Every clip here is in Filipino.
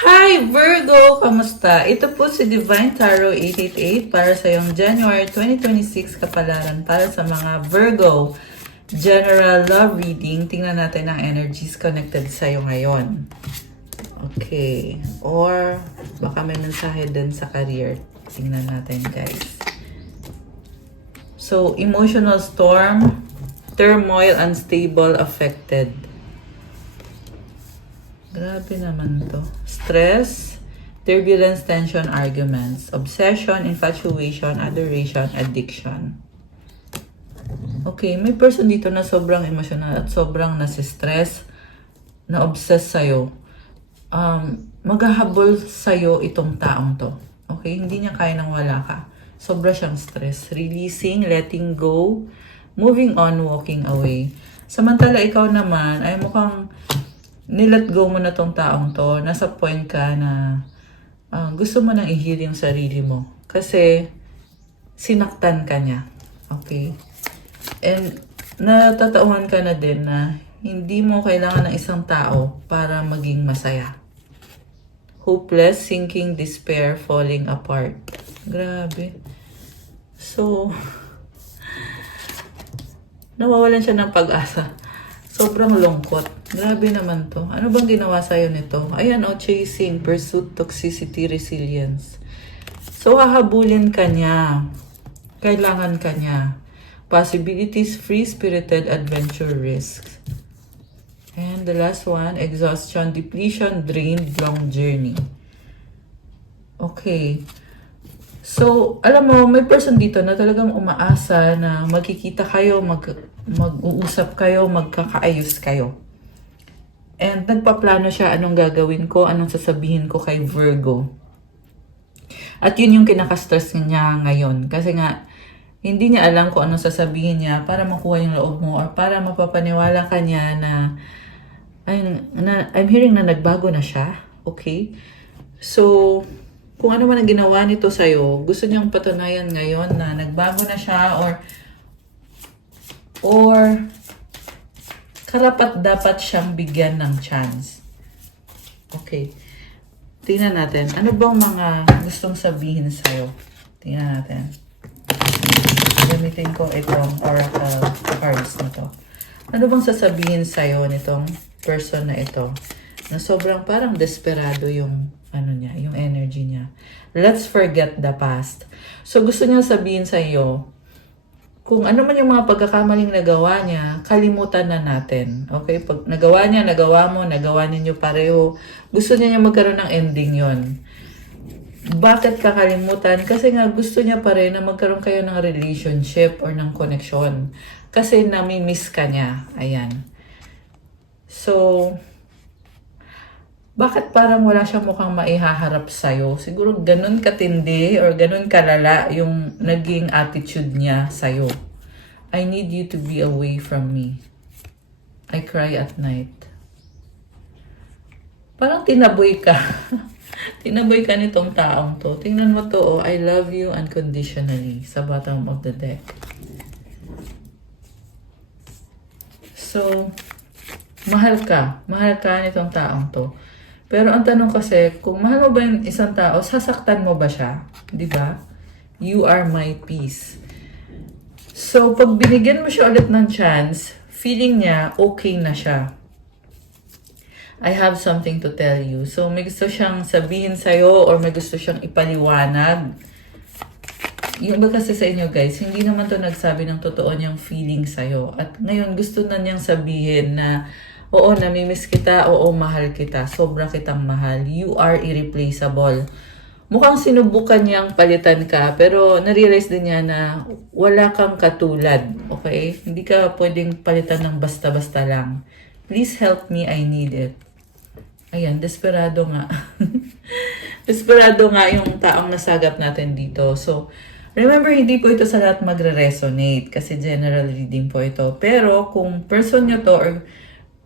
Hi Virgo! Kamusta? Ito po si Divine Tarot 888 para sa yung January 2026 kapalaran para sa mga Virgo. General love reading. Tingnan natin ang energies connected sa'yo ngayon. Okay. Or baka may mensahe din sa career. Tingnan natin guys. So, emotional storm, turmoil, unstable, affected. Grabe naman to. Stress, turbulence, tension, arguments, obsession, infatuation, adoration, addiction. Okay, may person dito na sobrang emotional at sobrang nasistress, na-obsess sa'yo. Maghahabol sa'yo itong taong to. Okay, hindi niya kaya nang wala ka. Sobra siyang stress. Releasing, letting go, moving on, walking away. Samantala ikaw naman ay mukhang nilet go mo na tong taong to, nasa point ka na gusto mo nang i-heal yung sarili mo. Kasi, sinaktan ka niya. Okay? And, natatauhan ka na din na hindi mo kailangan ng isang tao para maging masaya. Hopeless, sinking, despair, falling apart. Grabe. So, nawawalan siya ng pag-asa. Sobrang lungkot. Grabe naman to. Ano bang ginawa sa'yo nito? Ayan o, chasing, pursuit, toxicity, resilience. So, hahabulin ka niya. Kailangan ka niya. Possibilities, free-spirited, adventure, risks. And the last one, exhaustion, depletion, drained, long journey. Okay. So, alam mo, may person dito na talagang umaasa na magkikita kayo, mag-uusap kayo, magkakaayos kayo. And nagpaplano siya anong gagawin ko, anong sasabihin ko kay Virgo. At yun yung kinaka-stress niya ngayon. Kasi nga, hindi niya alam kung anong sasabihin niya para makuha yung loob mo or para mapapaniwala ka niya na, I'm hearing na nagbago na siya. Okay? So, kung ano man ang ginawa nito sa'yo, gusto niyang patunayan ngayon na nagbago na siya or karapat dapat siyang bigyan ng chance. Okay. Tingnan natin. Ano bang mga gustong sabihin sa'yo? Tingnan natin. Gamitin ko itong oracle cards na to. Ano bang sasabihin sa'yo nitong person na ito? Na sobrang parang desperado yung yung energy niya. Let's forget the past. So, gusto niya sabihin sa iyo, kung ano man yung mga pagkakamaling nagawa niya, kalimutan na natin. Okay? Pag nagawa niya, nagawa mo, nagawa ninyo pareho, gusto niya magkaroon ng ending yon. Bakit kakalimutan? Kasi nga gusto niya pa rin na magkaroon kayo ng relationship or ng connection. Kasi nami-miss ka niya. Ayan. So, bakit parang wala siya mukhang maihaharap sa'yo? Siguro ganun katindi or ganun kalala yung naging attitude niya sa'yo. I need you to be away from me. I cry at night. Parang tinaboy ka. Tinaboy ka nitong taong to. Tingnan mo to, I love you unconditionally sa bottom of the deck. So, mahal ka. Mahal ka nitong taong to. Pero ang tanong kasi, kung mahal mo ba yung isang tao, sasaktan mo ba siya? Di ba? You are my peace. So, pag binigyan mo siya ulit ng chance, feeling niya okay na siya. I have something to tell you. So, may gusto siyang sabihin sa'yo or may gusto siyang ipaliwanag. Yung ba kasi sa inyo guys, hindi naman to nagsabi ng totoo niyang feeling sa'yo. At ngayon, gusto na niyang sabihin na oo, namimiss kita. Oo, mahal kita. Sobra kitang mahal. You are irreplaceable. Mukhang sinubukan niyang palitan ka, pero narealize din niya na wala kang katulad. Okay? Hindi ka pwedeng palitan ng basta-basta lang. Please help me. I need it. Ayan, desperado nga. Desperado nga yung taong nasagap natin dito. So, remember, hindi po ito sa lahat magre-resonate kasi general reading po ito. Pero kung person nyo to or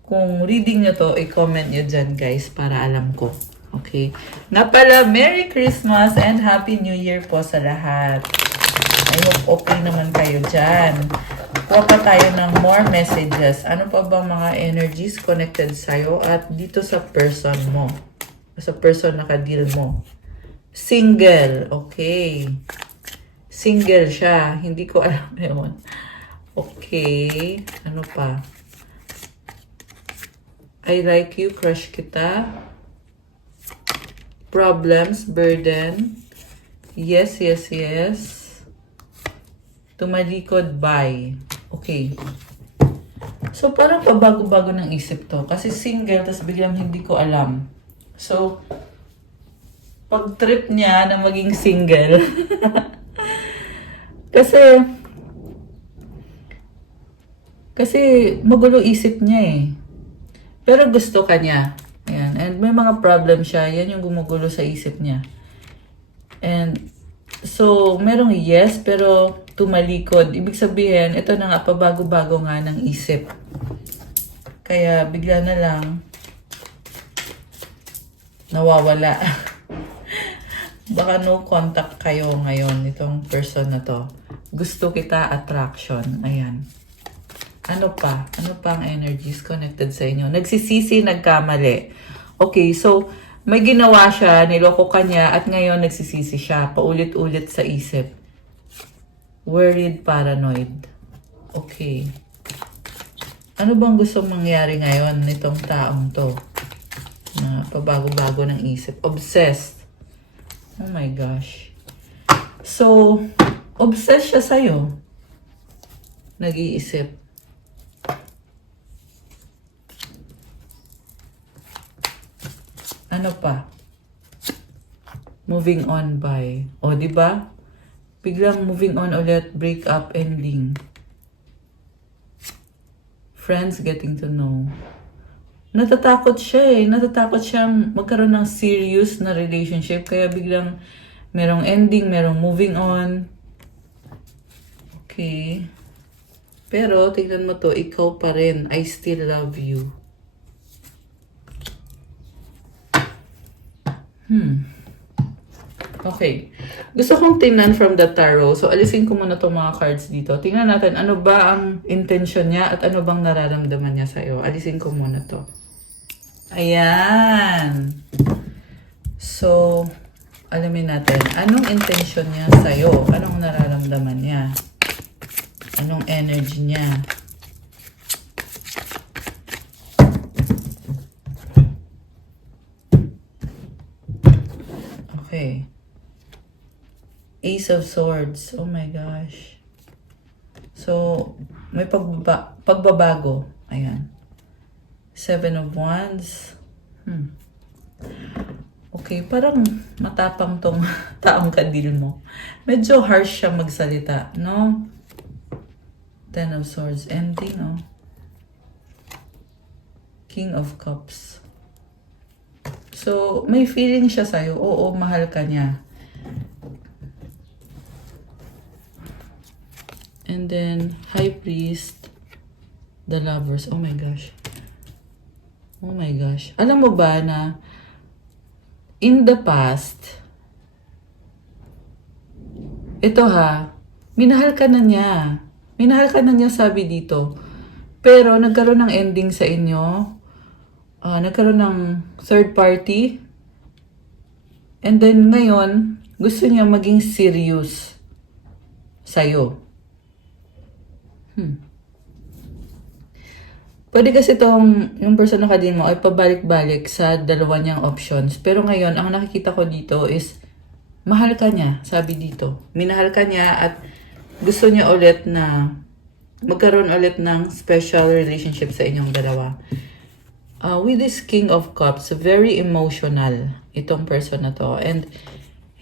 kung reading nyo to, i-comment nyo dyan guys para alam ko. Okay? Na pala, Merry Christmas and Happy New Year po sa lahat. I hope okay naman kayo dyan. Kuha pa tayo ng more messages. Ano pa ba mga energies connected sa'yo at dito sa person mo? Sa person na ka-deal mo. Single. Okay. Single siya. Hindi ko alam yun. Okay. Ano pa? I like you. Crush kita. Problems. Burden. Yes, yes, yes. Tumalikod. Bye. Okay. So, parang pabago-bago ng isip to. Kasi single, tas biglang hindi ko alam. So, pag trip niya na maging single. kasi magulo isip niya eh. Pero gusto ka niya. Ayan. And may mga problem siya. Yan yung gumugulo sa isip niya. And so, merong yes, pero tumalikod. Ibig sabihin, ito na nga, pabago-bago nga ng isip. Kaya bigla na lang nawawala. Baka no contact kayo ngayon itong person na to. Gusto kita, attraction. Ayan. Ano pa? Ano pa ang energies connected sa inyo? Nagsisisi, nagkamali. Okay, so may ginawa siya, niloko ka niya, at ngayon nagsisisi siya. Paulit-ulit sa isip. Worried, paranoid. Okay. Ano bang gusto mangyari ngayon nitong taong to? Na pabago-bago ng isip. Obsessed. Oh my gosh. So, obsessed siya sa'yo. Nag-iisip. Ano pa? Moving on by. O, di ba? Biglang moving on ulit, break up, ending. Friends getting to know. Natatakot siya eh. Natatakot siyang magkaroon ng serious na relationship. Kaya biglang merong ending, merong moving on. Okay. Pero, tignan mo to, ikaw pa rin. I still love you. Okay. Gusto kong tingnan from the tarot. So, alisin ko muna itong mga cards dito. Tingnan natin ano ba ang intention niya at ano bang nararamdaman niya sa'yo. Alisin ko muna to. Ayan. So, alamin natin. Anong intention niya sa'yo? Anong nararamdaman niya? Anong energy niya? Okay. Ace of Swords. Oh my gosh. So, may pagbabago. Ayan. Seven of Wands. Okay, parang matapang tong taong kadil mo. Medyo harsh siya magsalita, no? Ten of Swords. Ending, no? King of Cups. So, may feeling siya sa'yo. Oo, mahal ka niya. And then, High Priest. The Lovers. Oh my gosh. Oh my gosh. Alam mo ba na in the past, ito minahal ka na niya. Minahal ka na niya, sabi dito. Pero nagkaroon ng ending sa inyo. Nagkaroon ng third party. And then ngayon, gusto niya maging serious sa'yo. Pwede kasi yung person na kadin mo ay pabalik-balik sa dalawa niyang options. Pero ngayon, ang nakikita ko dito is, mahal ka niya, sabi dito. Minahal ka niya at gusto niya ulit na magkaroon ulit ng special relationship sa inyong dalawa. With this King of Cups, very emotional itong person na to. And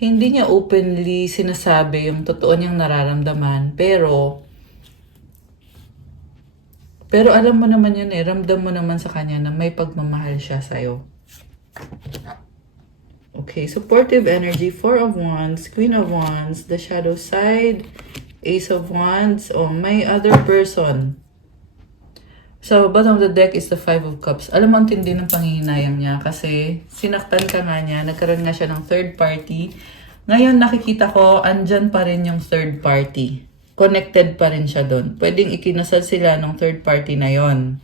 hindi niya openly sinasabi yung totoo niyang nararamdaman. Pero alam mo naman yun eh, ramdam mo naman sa kanya na may pagmamahal siya sa'yo. Okay, supportive energy, Four of Wands, Queen of Wands, the shadow side, Ace of Wands, may other person. So, bottom of the deck is the Five of Cups. Alam mo, ang tindi ng panghihinayang niya kasi sinaktan ka nga niya, nagkaroon nga siya ng third party. Ngayon, nakikita ko, andyan pa rin yung third party. Connected pa rin siya doon. Pwedeng ikinasal sila ng third party na yon.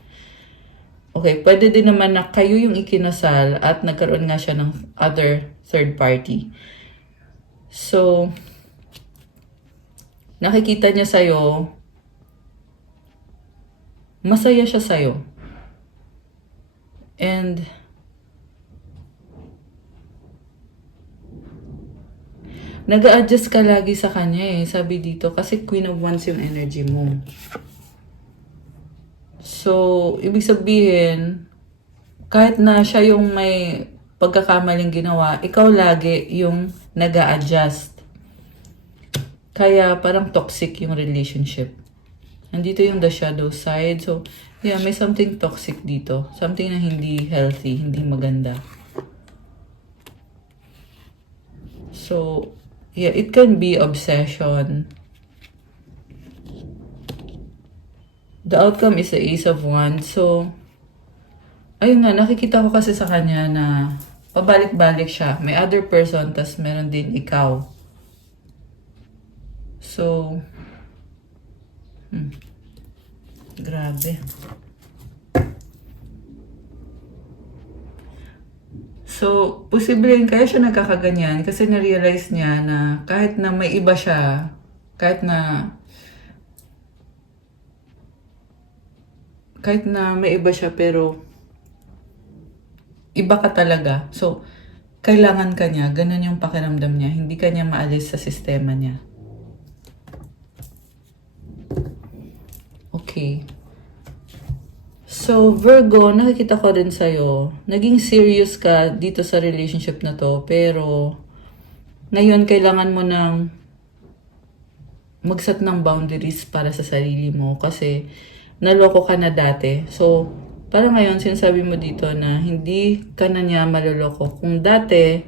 Okay, pwede din naman na kayo yung ikinasal at nagkaroon nga siya ng other third party. So, nakikita niya sa'yo, masaya siya sa'yo. And, nag-a-adjust ka lagi sa kanya sabi dito, kasi Queen of Wands yung energy mo. So, ibig sabihin, kahit na siya yung may pagkakamaling ginawa, ikaw lagi yung nag-a-adjust. Kaya parang toxic yung relationship. Nandito yung the shadow side. So, yeah, may something toxic dito. Something na hindi healthy, hindi maganda. So, yeah, it can be obsession. The outcome is the Ace of Wands. So, ayun nga, nakikita ko kasi sa kanya na pabalik-balik siya. May other person, tas meron din ikaw. So, grabe. So, posibleng kaya siya nagkakaganyan kasi na-realize niya na kahit na may iba siya, kahit na may iba siya pero iba ka talaga. So, kailangan ka niya. Ganun yung pakiramdam niya. Hindi ka niya maalis sa sistema niya. Okay. So, Virgo, nakikita ko rin sa'yo. Naging serious ka dito sa relationship na to. Pero, ngayon kailangan mo ng mag-set ng boundaries para sa sarili mo. Kasi, naloko ka na dati. So, para ngayon, sinasabi mo dito na hindi ka na niya maloloko. Kung dati,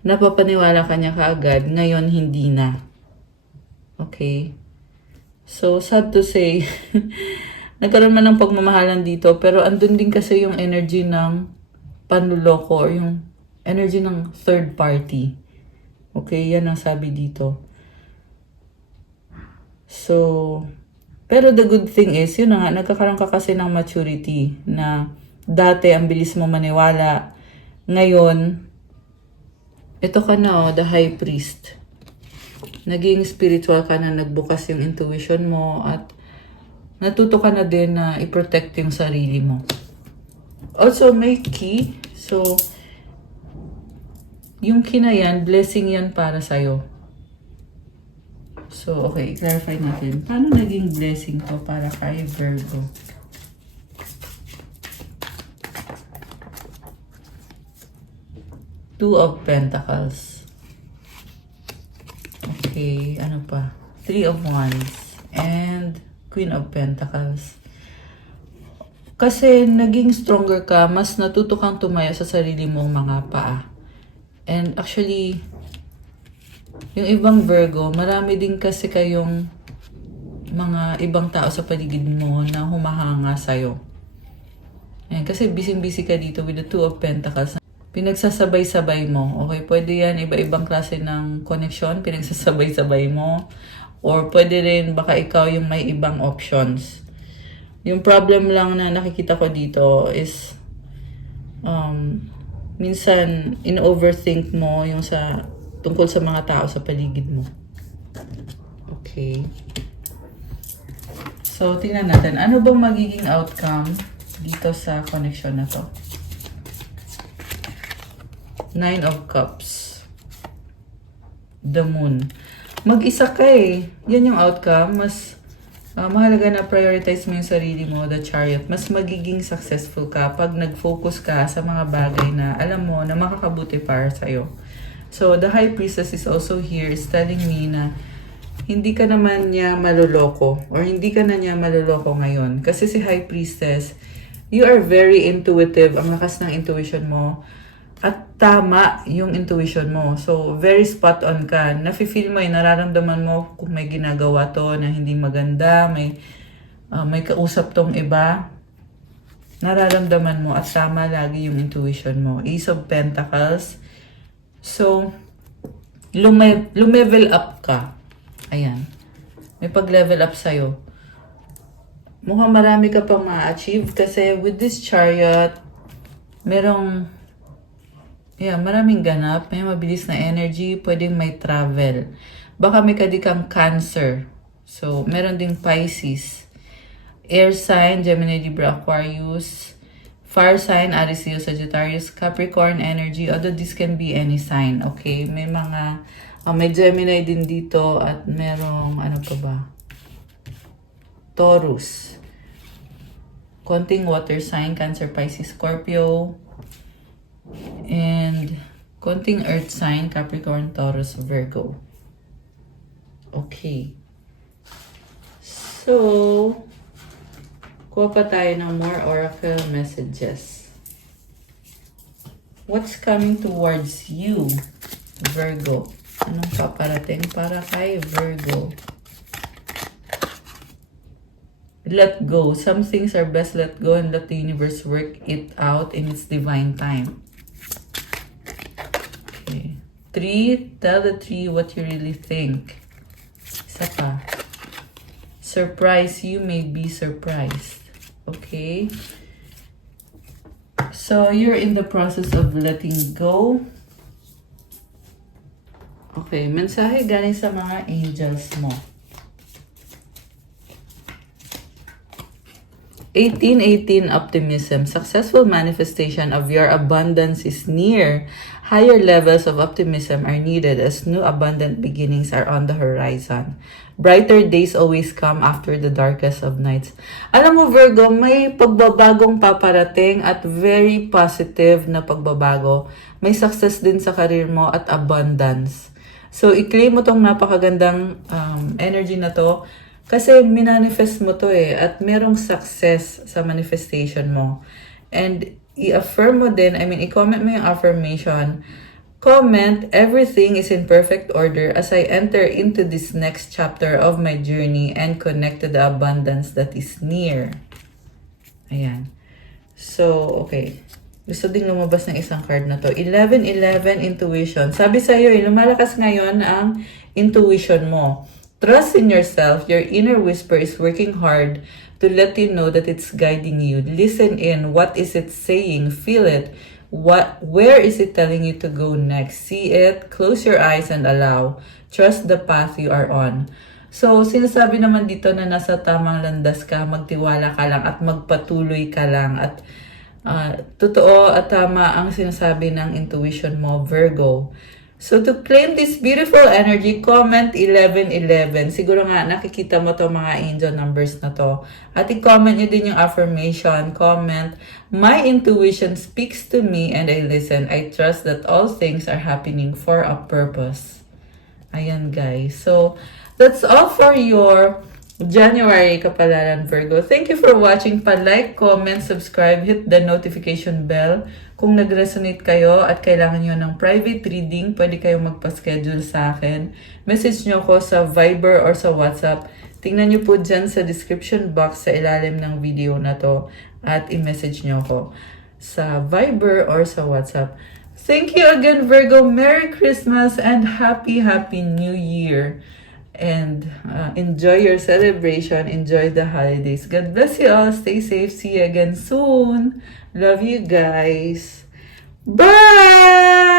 napapaniwala ka niya kaagad, ngayon hindi na. Okay? So, sad to say, nagkaroon man ng pagmamahalan dito, pero andun din kasi yung energy ng panluloko or yung energy ng third party. Okay? Yan ang sabi dito. So, pero the good thing is, yun na nga, nagkakaroon ka kasi ng maturity na dati ang bilis mo maniwala. Ngayon, ito ka na the High Priest. Naging spiritual ka na, nagbukas yung intuition mo at natuto ka na din na i-protect yung sarili mo. Also, may key. So, yung key na yan, blessing yan para sa'yo. So, okay, clarify natin. Paano naging blessing to para kay Virgo? Two of Pentacles. Okay, ano pa? Three of Wands. And Queen of Pentacles. Kasi naging stronger ka, mas natuto kang tumayo sa sarili mong mga paa. And actually, yung ibang Virgo, marami din kasi kayong mga ibang tao sa paligid mo na humahanga sa'yo. Ayan, kasi busy-busy ka dito with the Two of Pentacles. Pinagsasabay-sabay mo. Okay, pwede yan iba-ibang klase ng connection, pinagsasabay-sabay mo. Or pwede rin baka ikaw yung may ibang options. Yung problem lang na nakikita ko dito is minsan in-overthink mo yung tungkol sa mga tao sa paligid mo. Okay. So, tingnan natin. Ano bang magiging outcome dito sa connection na to? Nine of Cups. The Moon. Mag-isa ka Yan yung outcome. Mas mahalaga na prioritize mo yung sarili mo, the Chariot. Mas magiging successful ka pag nag-focus ka sa mga bagay na alam mo na makakabuti para sa'yo. So, the High Priestess is also here is telling me na hindi ka naman niya maloloko or hindi ka na niya maloloko ngayon. Kasi si High Priestess, you are very intuitive. Ang lakas ng intuition mo. At tama yung intuition mo. So, very spot on ka. Nafe-feel mo nararamdaman mo kung may ginagawa to na hindi maganda, may kausap tong iba. Nararamdaman mo at tama lagi yung intuition mo. Ace of Pentacles. So, lumevel up ka. Ayan. May pag-level up sa'yo. mukhang marami ka pang ma-achieve kasi with this chariot, merong, maraming ganap, may mabilis na energy, pwedeng may travel. Baka may kadikang Cancer. So, meron ding Pisces. Air sign, Gemini, Libra, Aquarius. Fire sign, Aries, Leo, Sagittarius, Capricorn energy. Although this can be any sign, okay? May mga, may Gemini din dito at merong, ano pa ba? Taurus. Konting water sign, Cancer, Pisces, Scorpio. And konting earth sign, Capricorn, Taurus, Virgo. Okay. So, kuha pa tayo ng more oracle messages. What's coming towards you, Virgo? Anong paparating para kay Virgo? Let go. Some things are best let go and let the universe work it out in its divine time. Okay. 3. Tell the 3 what you really think. Isa pa. Surprise. You may be surprised. Okay. So, you're in the process of letting go. Okay. Mensahe galing sa mga angels mo. 1818 optimism. Successful manifestation of your abundance is near. Higher levels of optimism are needed as new abundant beginnings are on the horizon. Brighter days always come after the darkest of nights. Alam mo Virgo, may pagbabagong paparating at very positive na pagbabago. May success din sa career mo at abundance. So, i-claim mo tong napakagandang energy na to. Kasi minanifest mo to at merong success sa manifestation mo. And i-affirm mo din, i-comment mo yung affirmation. Comment, everything is in perfect order as I enter into this next chapter of my journey and connect to the abundance that is near. Ayan. So, okay. Gusto din lumabas ng isang card na to. 1111 intuition. Sabi sa'yo, lumalakas ngayon ang intuition mo. Trust in yourself. Your inner whisper is working hard to let you know that it's guiding you. Listen in. What is it saying? Feel it. Where is it telling you to go next? See it. Close your eyes and allow. Trust the path you are on. So, sinasabi naman dito na nasa tamang landas ka, magtiwala ka lang at magpatuloy ka lang. At totoo at tama ang sinasabi ng intuition mo, Virgo. So, to claim this beautiful energy, comment 1111. Siguro nga, nakikita mo to mga angel numbers na to. At i-comment nyo din yung affirmation. Comment, my intuition speaks to me and I listen. I trust that all things are happening for a purpose. Ayan, guys. So, that's all for your January Kapalaran Virgo. Thank you for watching. Pa-like, comment, subscribe, hit the notification bell. Kung nag-resonate kayo at kailangan nyo ng private reading, pwede kayong magpa-schedule sa akin. Message nyo ko sa Viber or sa WhatsApp. Tingnan nyo po dyan sa description box sa ilalim ng video na to at i-message nyo ko sa Viber or sa WhatsApp. Thank you again, Virgo. Merry Christmas and Happy New Year. And enjoy your celebration. Enjoy the holidays. God bless you all. Stay safe. See you again soon. Love you guys. Bye!